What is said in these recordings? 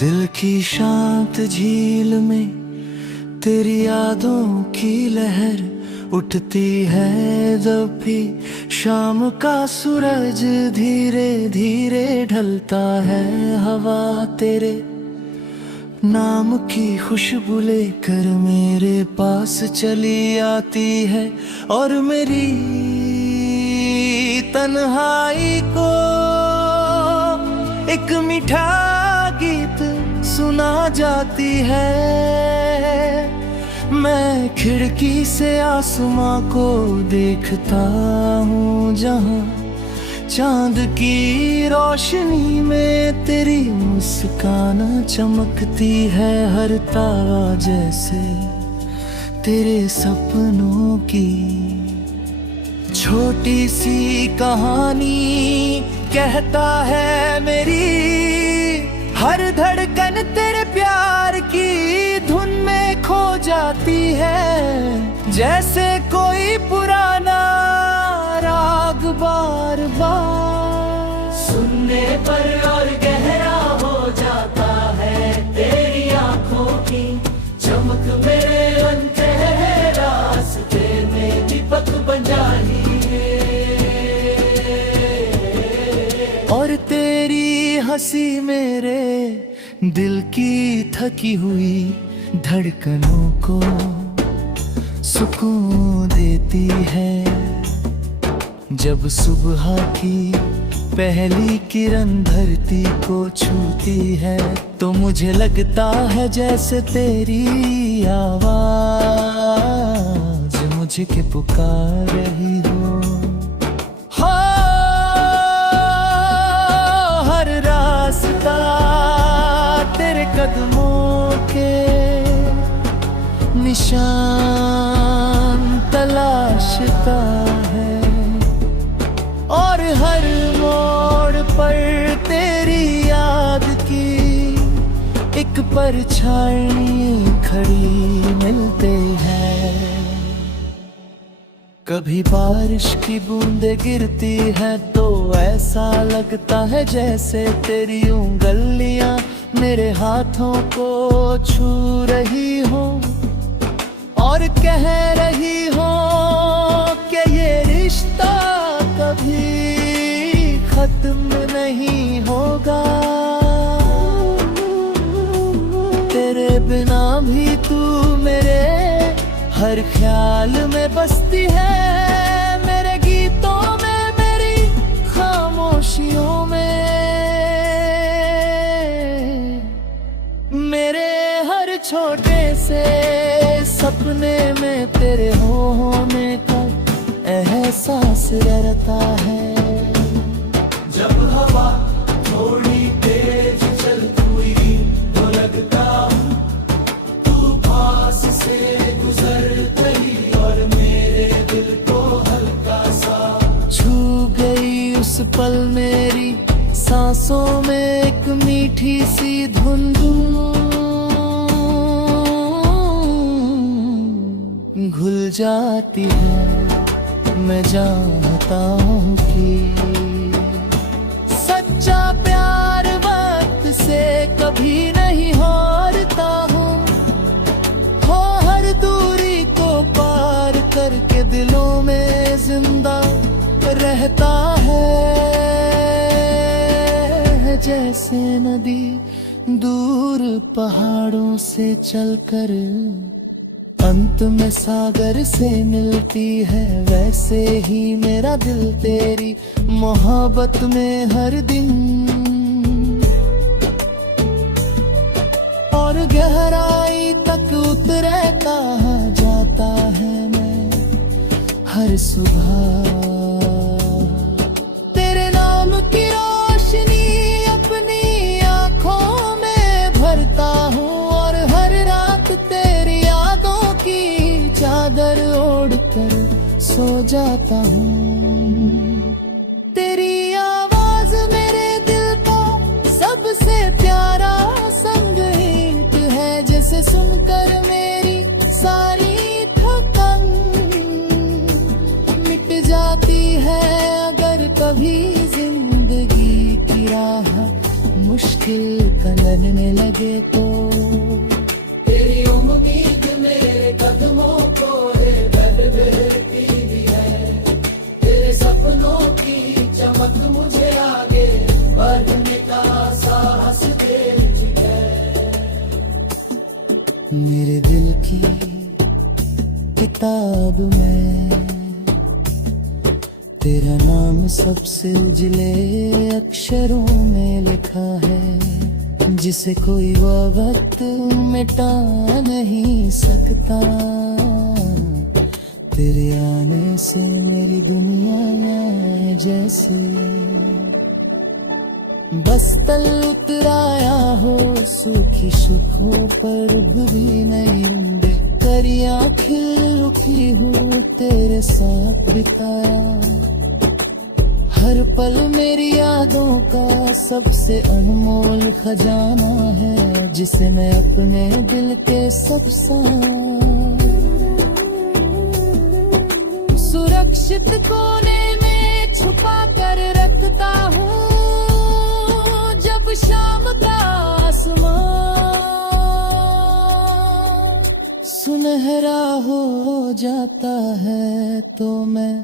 दिल की शांत झील में तेरी यादों की लहर उठती है जब भी शाम का सूरज धीरे धीरे ढलता है। हवा तेरे नाम की खुशबू लेकर मेरे पास चली आती है और मेरी तन्हाई को एक मीठा गीत सुना जाती है। मैं खिड़की से आसमां को देखता हूँ जहाँ चांद की रोशनी में तेरी मुस्कान चमकती है। हर तारा जैसे तेरे सपनों की छोटी सी कहानी कहता है। मेरी हर धड़कन तेरे प्यार की धुन में खो जाती है, जैसे कोई पुराना राग बार बार सुनने पर और गहरा हो जाता है। तेरी आंखों की चमक मेरे अंधेरे रास्ते में दीपक बन जाती है और तेरी हंसी मेरे दिल की थकी हुई धड़कनों को सुकून देती है। जब सुबह की पहली किरण धरती को छूती है तो मुझे लगता है जैसे तेरी आवाज मुझे के पुकार रही हो। हर रास्ता तेरे कदमों के निशान तलाशता है और हर मोड़ पर तेरी याद की एक परछाई खड़ी मिलते हैं। कभी बारिश की बूंदें गिरती है तो ऐसा लगता है जैसे तेरी उंगलियां मेरे हाथों को छू रही हो और कह रही हो कि ये रिश्ता कभी खत्म नहीं होगा। तेरे बिना भी तू मेरे हर ख्याल में बसती है, मेरे गीतों में मेरी खामोशियों में, मेरे हर छोटे से सपने में तेरे होने का एहसास रहता है। जब हवा थोड़ी तेज चलती हुई तो लगता हूँ तू पास से गुजर गई और मेरे दिल को हल्का सा छू गई उस पल मेरी सांसों में एक मीठी सी धुन घुल जाती है। मैं जानता हूँ कि सच्चा प्यार वक्त से कभी नहीं हारता हूँ। हो हर दूरी को पार करके दिलों में जिंदा रहता है, जैसे नदी दूर पहाड़ों से चलकर अंत में सागर से मिलती है, वैसे ही मेरा दिल तेरी मोहब्बत में हर दिन और गहराई तक उतरता जाता है। मैं हर सुबह तेरे नाम की रोशनी अपनी आंखों में भरता हूँ और हर रात तेरी यादों की चादर ओढ़कर सो जाता हूँ। तेरी आवाज मेरे दिल का सबसे प्यारा संगीत है, जैसे सुनकर मेरी सारी थकन मिट जाती है। अगर कभी जिंदगी की राह मुश्किल खिलने लगे तो तेरी उम्मीद मेरे कदमों को है बेलबेती है, तेरे सपनों की चमक मुझे आगे बढ़ने का साहस देती है। मेरे दिल की किताब में तेरा नाम सबसे उजले अक्षरों में लिखा है, जिसे कोई वक्त मिटा नहीं सकता। तेरे आने से मेरी दुनिया में जैसे बस तल उतराया हो, सूखी शुखों पर भी नहीं उड़े, करिया खिल उठी हूँ तेरे साथ बिताया। हर पल मेरी यादों का सबसे अनमोल खजाना है, जिसे मैं अपने दिल के सब सुरक्षित कोने में छुपा कर रखता हूँ। जब शाम का आसमान सुनहरा हो जाता है, तो मैं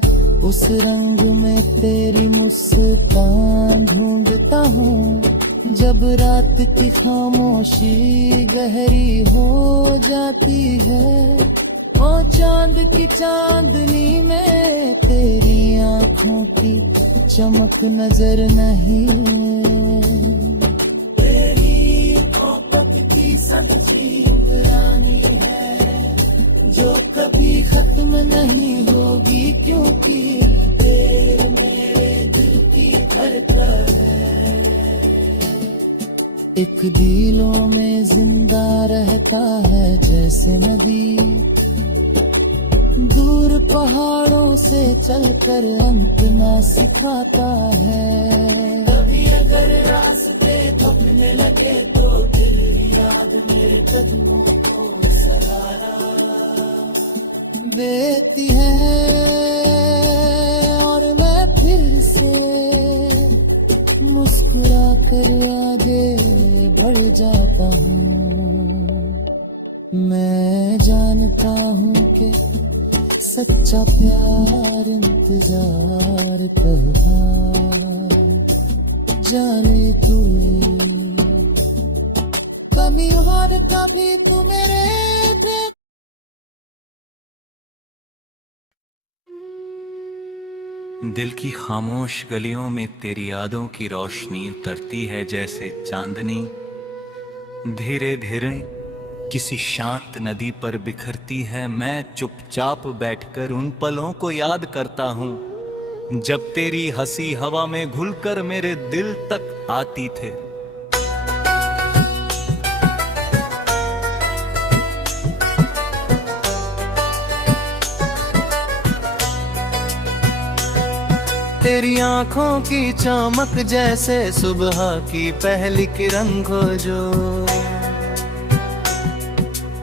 उस रंग में तेरी मुस्कान ढूंढता हूँ। जब रात की खामोशी गहरी हो जाती है, ओ चांद की चांदनी में तेरी आँखों की चमक नजर नहीं। तेरी मोहब्बत की सच्ची रानी है, जो कभी खत्म नहीं होगी, क्योंकि तेरे मेरे दिल की धड़कन है। एक दिलों में जिंदा रहता है जैसे नदी, दूर पहाड़ों से चलकर अंत ना सिखाता है। कभी अगर रास्ते थकने लगे तो तेरी याद मेरे कदमों को सहारा देती है, और मैं फिर से मुस्कुरा कर आगे बढ़ जाता हूँ। मैं जानता हूँ कि सच्चा प्यार इंतजार करता, जाने तू कभी और कभी तू मेरे दिल। दिल की खामोश गलियों में तेरी यादों की रोशनी उतरती है जैसे चांदनी, धीरे धीरे किसी शांत नदी पर बिखरती है। मैं चुपचाप बैठकर उन पलों को याद करता हूँ, जब तेरी हंसी हवा में घुलकर मेरे दिल तक आती थे। तेरी आंखों की चमक जैसे सुबह की पहली किरण को, जो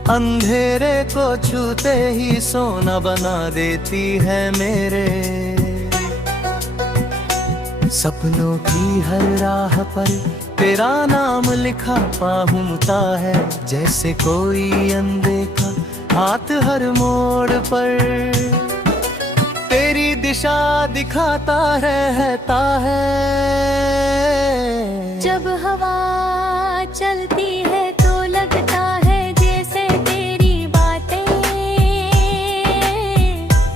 अंधेरे को छूते ही सोना बना देती है। मेरे सपनों की हर राह पर तेरा नाम लिखा पाहूंता है, जैसे कोई अनदेखा हाथ हर मोड़ पर तेरी दिशा दिखाता रहता है। जब हवा चलती है तो लगता है जैसे तेरी बातें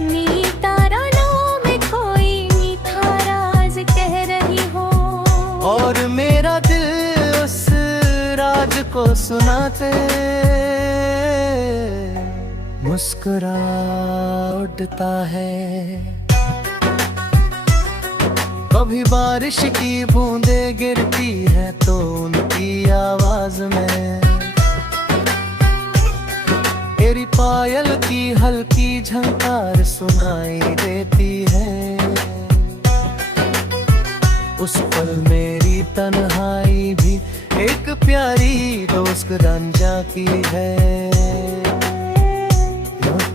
मीठा रानों में कोई मीठा राज कह रही हो, और मेरा दिल उस राज को सुनाते मुस्कुरा उठता है। कभी बारिश की बूंदें गिरती है तो उनकी आवाज में तेरी पायल की हल्की झंकार सुनाई देती है। उस पल मेरी तन्हाई भी एक प्यारी दोस्त बन जाती है।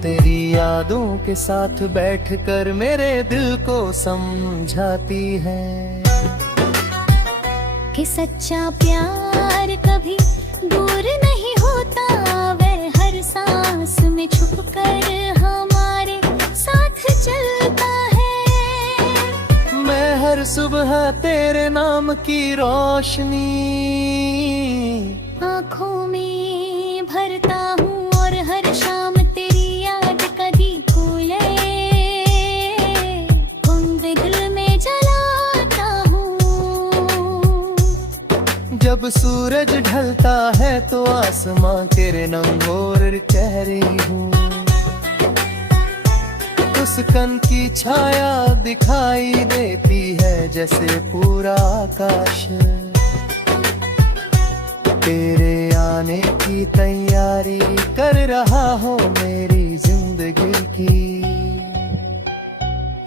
तेरी यादों के साथ बैठकर मेरे दिल को समझाती है। कि सच्चा प्यार कभी दूर नहीं होता, वह हर सांस में छुप कर हमारे साथ चलता है। मैं हर सुबह तेरे नाम की रोशनी आँखों में भरता हूँ और हर शाम तेरी याद कभी खोले कुंद दिल में जलाता हूँ। जब सूरज ढलता है तो आसमां तेरे नंगोर कह रही हूँ। मुस्कान की छाया दिखाई देती है जैसे पूरा आकाश। तेरे आने की तैयारी कर रहा हो मेरी जिंदगी की।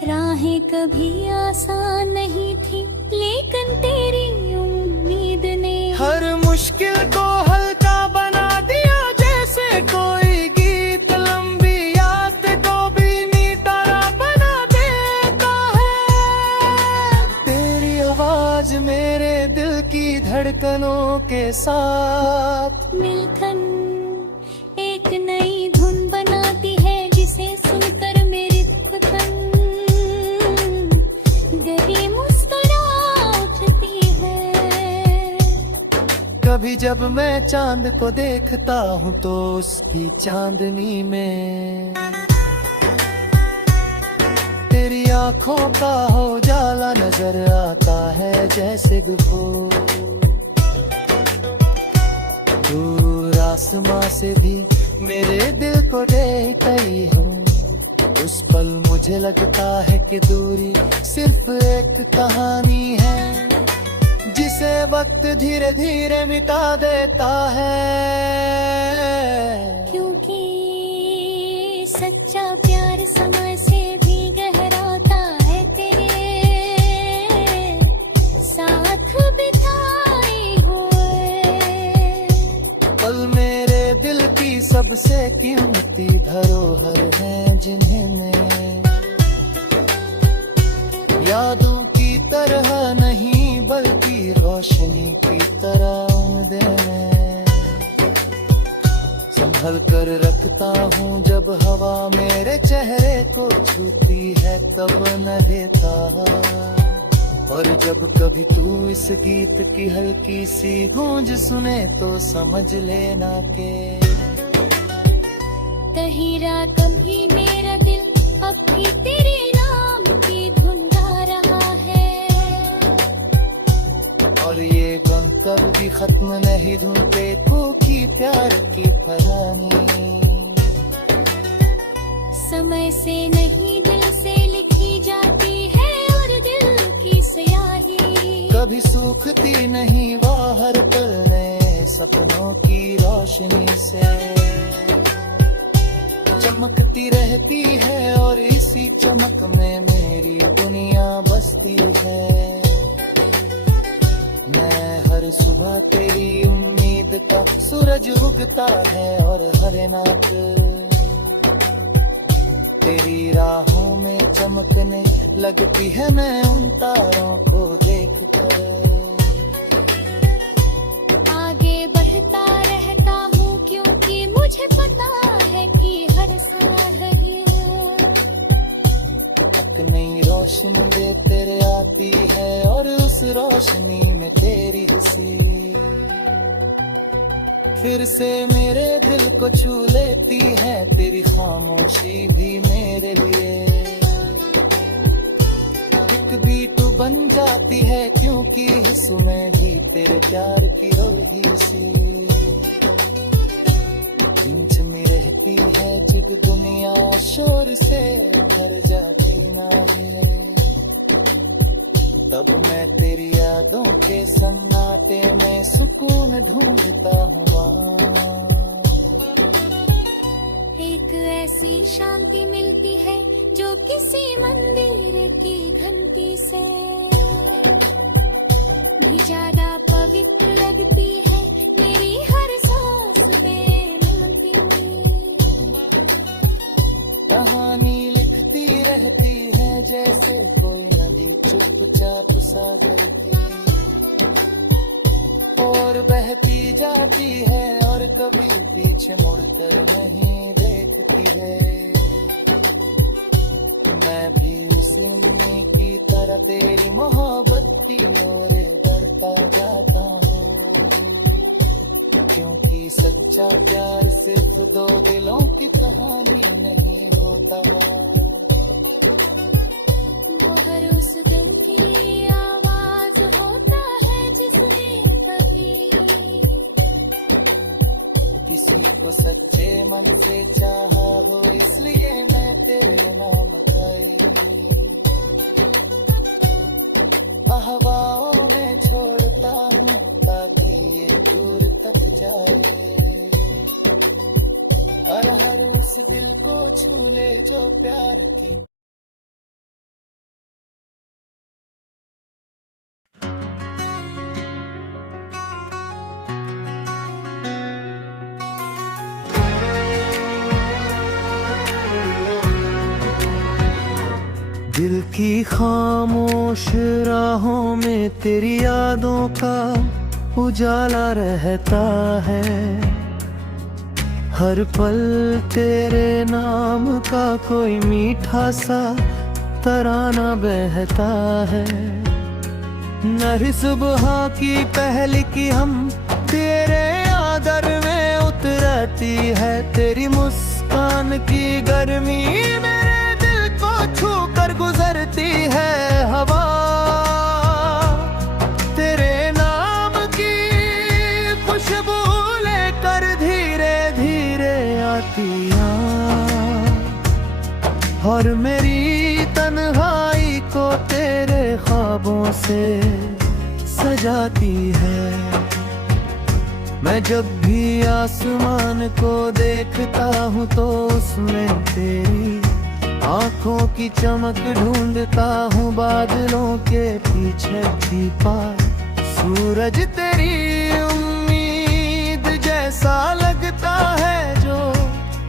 राहें कभी आसान नहीं थी लेकिन तेरी उम्मीद ने हर मुश्किल को हल्का बना दिया, जैसे कोई गीत लंबी याद को भी मीठा बना देता है। तेरी आवाज मेरे दिल की धड़कनों के साथ मिलकर एक नई धुन बनाती है, जिसे सुनकर मेरी धड़कन गली मुस्कुरा उठती है। कभी जब मैं चांद को देखता हूँ तो उसकी चांदनी में तेरी आंखों का उजाला नजर आता है जैसे दूर दूर आसमां से भी मेरे दिल को देख रही हूँ। उस पल मुझे लगता है कि दूरी सिर्फ एक कहानी है, जिसे वक्त धीरे धीरे मिटा देता है। क्योंकि सच्चा प्यार समय से भी गहराता है, तेरे साथ बिताए हुए पल मेरे दिल की सबसे कीमती धरोहर है, जिन्हें मैं यादों की तरह नहीं बल्कि रोशनी की तरह दे संभल कर रखता हूँ। जब हवा मेरे चेहरे को छूती है तब न देता, और जब कभी तू इस गीत की हल्की सी गूंज सुने तो समझ लेना के कहीं रात कभी मेरा दिल अब भी तेरे नाम की धुन गा रहा है। और ये गम कभी खत्म नहीं धुनते तू की प्यार की फरानी। समय से नहीं दिल से लिखी जाती है और दिल की स्याही कभी सूखती नहीं वह हर पल नए सपनों की रोशनी से चमकती रहती है, और इसी चमक में मेरी दुनिया बसती है। मैं हर सुबह तेरी उम्मीद का सूरज उगता है, और हर नात तेरी राहों में चमकने लगती है। मैं उन तारों को देखकर आगे बढ़ता रहता हूँ, क्योंकि मुझे पता है कि हर सांस ही एक नई रोशनी दे तेरे आती है, और उस रोशनी में तेरी हंसी फिर से मेरे दिल को छू लेती है। तेरी खामोशी भी मेरे लिए एक बीट बन जाती है, क्योंकि इसमें भी तेरे प्यार की रोही सी बीच में रहती है। जब दुनिया शोर से भर जाती ना है, तब मैं तेरी यादों के सन्नाटे में सुकून ढूंढता हूँ। एक ऐसी शांति मिलती है जो किसी मंदिर की घंटी से भी ज्यादा पवित्र लगती है। मेरी हर सांस बेनती कहानी लिखती रहती है, जैसे कोई नदी चुपचाप सागर की ओर बहती जाती है और कभी पीछे मुड़कर नहीं देखती है। मैं भी उसी की तरह तेरी मोहब्बत की ओर बढ़ता जाता हूँ, क्योंकि सच्चा प्यार सिर्फ दो दिलों की कहानी नहीं होता। वो हर उस दिल की आवाज होता है जिसने कभी किसी को सच्चे मन से चाहा हो, इसलिए मैं तेरे नाम गाई हवाओं में छोड़ता हूँ ताकि ये दूर तक जाए, और हर उस दिल को छू ले जो प्यार की। दिल की खामोश राहों में तेरी यादों का उजाला रहता है, हर पल तेरे नाम का कोई मीठा सा तराना बहता है। नर सुबह की पहली की हम तेरे आदर में उतरती है, तेरी मुस्कान की गर्मी मेरे दिल को छू कर गुजरती है। हवा तेरे नाम की खुशबू लेकर धीरे धीरे आती है, और मेरी तन्हाई को तेरे ख्वाबों से सजाती है। मैं जब भी आसमान को देखता हूँ तो उसमें तेरी आंखों की चमक ढूंढता हूँ, बादलों के पीछे छिपा सूरज तेरी उम्मीद जैसा लगता है, जो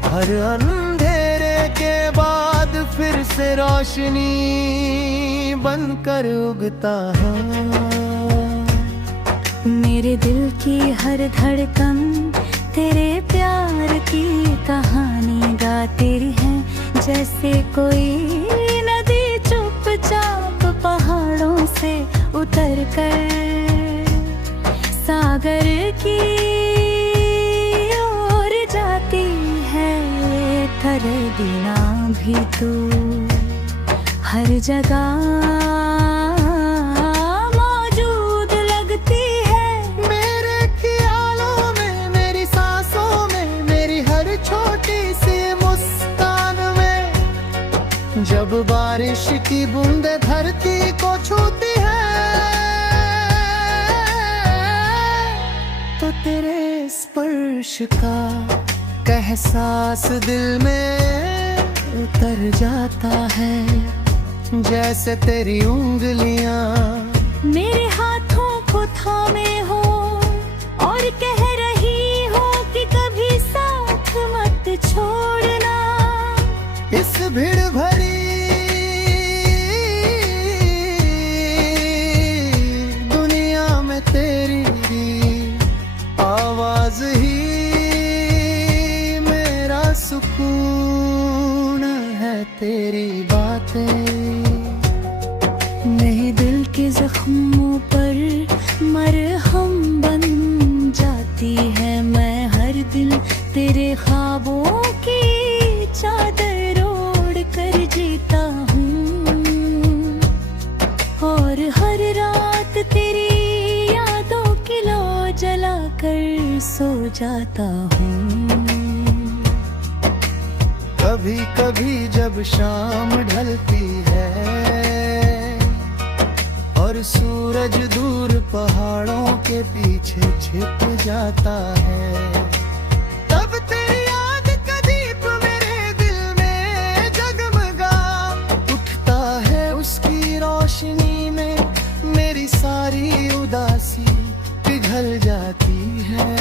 हर अंधेरे के बाद फिर से रोशनी बनकर उगता है। मेरे दिल की हर धड़कन तेरे प्यार की कहानी गाती है, जैसे कोई नदी चुपचाप पहाड़ों से उतर कर सागर की ओर जाती है। तेरे बिना भी तू हर जगह जब बारिश की बूंदें धरती को छूती है तो तेरे स्पर्श का एहसास दिल में उतर जाता है, जैसे तेरी उंगलियां मेरे हाथों को थामे हो और कह रही हो कि कभी साथ मत छोड़ना। इस भीड़ भरी दुनिया में तेरी आवाज ही मेरा सुकून है, तेरी बातें मेरे दिल के जख्मों पर मरहम बन जाती है। मैं हर दिन तेरे ख्वाबों की चादर ओढ़ कर जीता हूँ, और हर रात तेरी यादों की लौ जला कर सो जाता हूँ। कभी कभी जब शाम ढलती है और सूरज दूर पहाड़ों के पीछे छिप जाता है, तब तेरी याद का दीप मेरे दिल में जगमगा उठता है। उसकी रोशनी में मेरी सारी उदासी पिघल जाती है,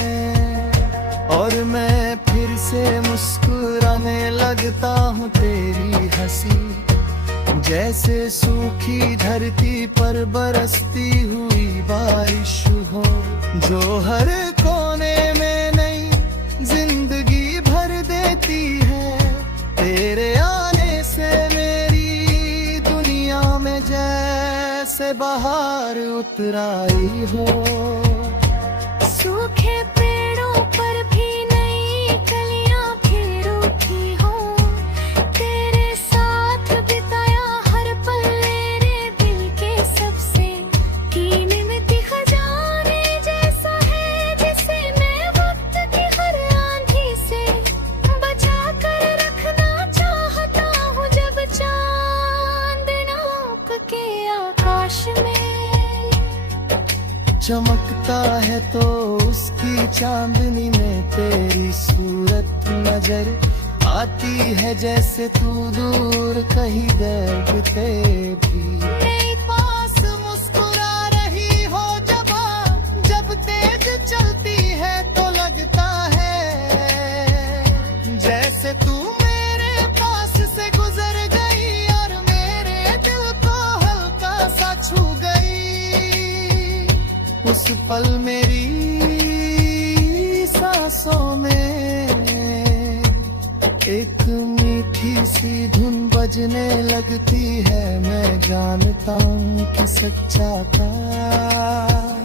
और मैं फिर से मुस्कुराने लगता हूँ। तेरी हंसी जैसे सूखी धरती पर बरसती हुई बारिश हो, जो हर कोने में नई जिंदगी भर देती है। तेरे आने से मेरी दुनिया में जैसे बहार उतर आई हो। सूखे पेड़ों पर भी नई कलियां फिर उठी हो। तेरे साथ बिताया हर पल मेरे दिल के सबसे कीमती खजाने जैसा है, जिसे मैं वक्त की हर आंधी से बचा कर रखना चाहता हूँ। जब चांद नाप के आकाश में चमकता है तो उसकी चांदनी में तेरी सूरत नजर आती है, जैसे तू दूर कहीं देखते भी। मेरे पास मुस्कुरा रही हो जब तेज चलती है तो लगता है जैसे तू मेरे पास से गुजर गई और मेरे दिल को हल्का सा छू गई। उस पल मेरी सांसों में एक मीठी सी धुन बजने लगती है। मैं जानता हूँ कि सच्चा प्यार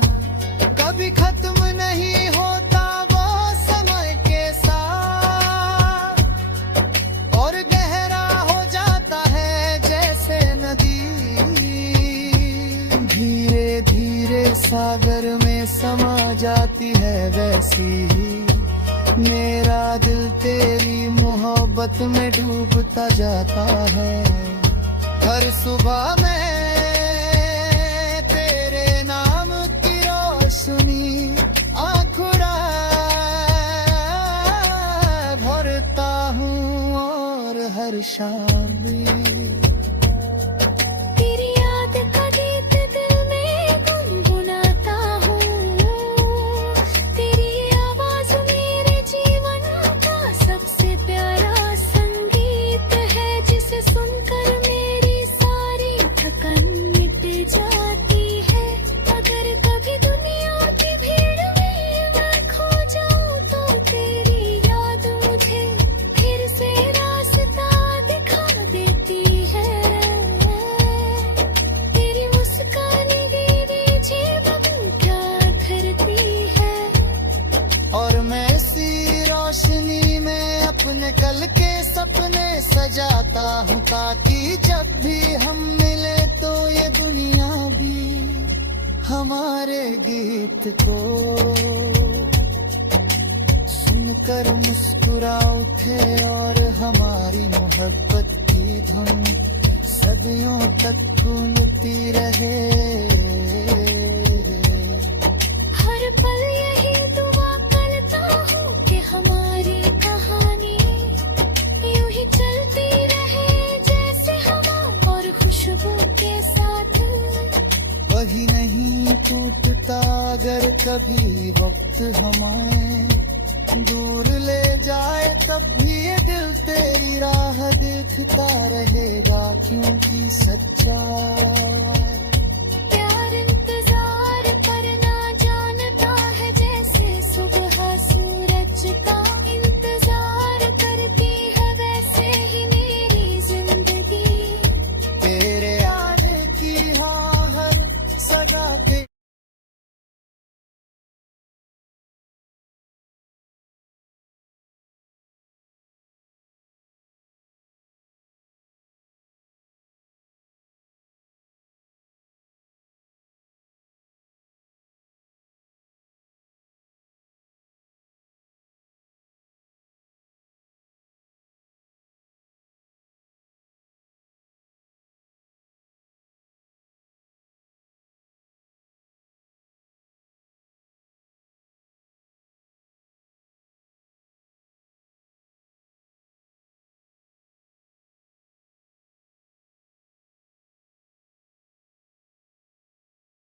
कभी खत्म नहीं होता वो समय के साथ, और गहरा हो जाता है जैसे नदी। धीरे धीरे सागर में समा जाती है, वैसी ही मेरा दिल तेरी मोहब्बत में डूबता जाता है। हर सुबह मैं तेरे नाम की रोशनी आँखुड़ा भरता हूँ और हर शाम भी तेरी याद का गीत दिल में गुनगुनाता हूँ। तेरी आवाज मेरे जीवन का सबसे प्यारा संगीत है, जिसे सुनकर मेरी सारी थकन मिट जाती है। अगर कभी दुनिया की भीड़ में मैं खो जाऊं तो तेरी याद मुझे फिर से रास्ता दिखा देती है। तेरी मुस्कान दीदी जीवन क्या करती है। और मैं इसी रोशनी में अपने कल के सपने सजाता हूँ, ताकि जब भी हम मिले तो ये दुनिया भी हमारे गीत को सुनकर मुस्कुरा उठे और हमारी मोहब्बत की धुन सदियों तक गूंजती रहे। हर पल यही दुआ करता हूँ कि हमारी कहानी यूं ही चलती रहे, जैसे हवा और खुशबू के साथ। वही नहीं टूटता अगर कभी वक्त हमारे दूर ले जाए, तब भी ये दिल तेरी राह देखता रहेगा, क्योंकि सच्चा